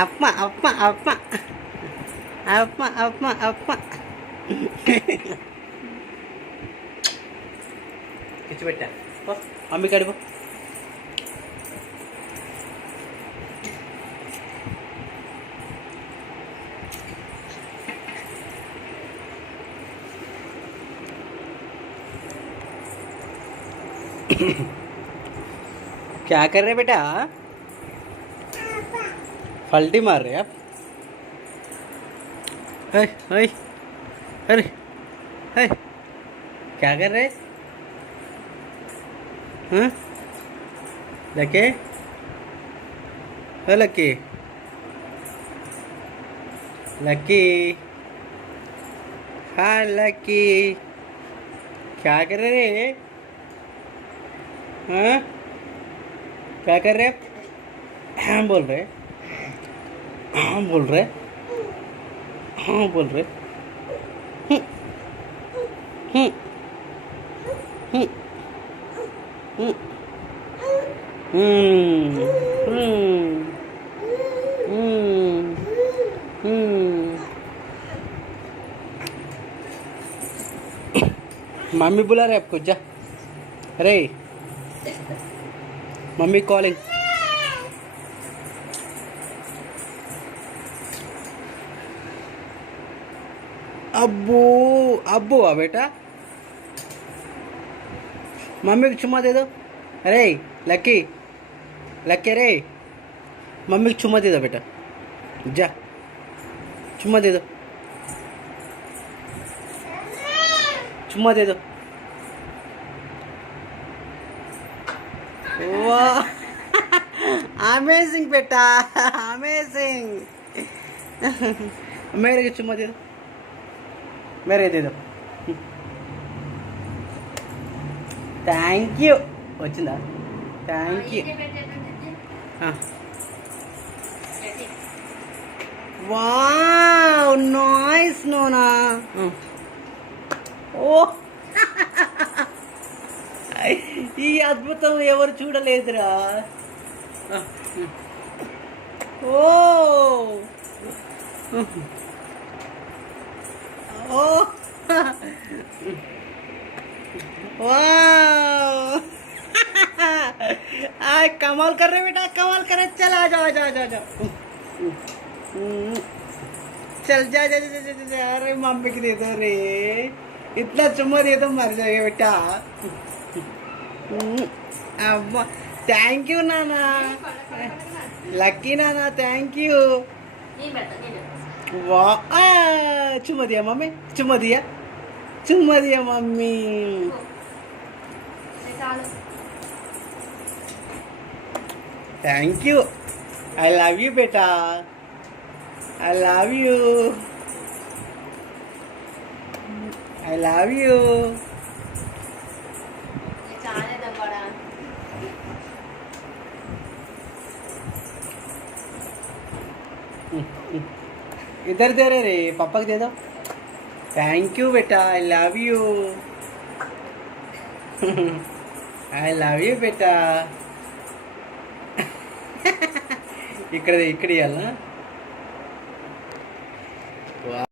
అప్ప అప్ప అప్ప అప్ప అప్ప అప్ప తెచ్చిపెట్టా మమ్మీ కడుపు क्या कर रहे बेटा पलटी मार रहे आप अरे क्या कर रहे हाँ लके लकी लकी हाँ लकी क्या कर रहे हाँ क्या कर रहे आप हाँ बोल रहे हाँ बोल रहे हाँ बोल रहे हम्म हम्म हम्म हम्म हम्म हम्म मम्मी बुला रहे आपको जा अरे मम्मी कॉलिंग अब्बू अब्बू आ बेटा मम्मी को चुम्मा दे दो अरे लकी लकी अरे मम्मी को चुम्मा दे दो बेटा जा चुम्मा दे दो चुम्मा दे दो वाह अमेजिंग बेटा अमेजिंग मेरे को चुम्मा दे दो मेरे दे दो థ్యాంక్ యూ వచ్చిందా థ్యాంక్ యూ వావ్ నైస్ నోనా ఓ ఈ అద్భుతం ఎవరు చూడలేదురా ఓ ओ वाह कमाल कर रहे बेटा कमाल कर रहे चल आ जाओ आ जाओ आ जाओ चल जा जा जा जा जा अरे मम्मी की दे दो रे इतना चुम्मा दे दो मर जाएगा बेटा अम्मा थैंक यू नाना लकी नाना थैंक यू वाह चुम्मा दिया मम्मी चुम्मा दिया mummy thank you I love you बेटा I love you I love you इधर दे रहे रे पापा को दे दो थैंक यू बेटा I love you I love you बेटा ఇక్కడ ఇవ్వాలా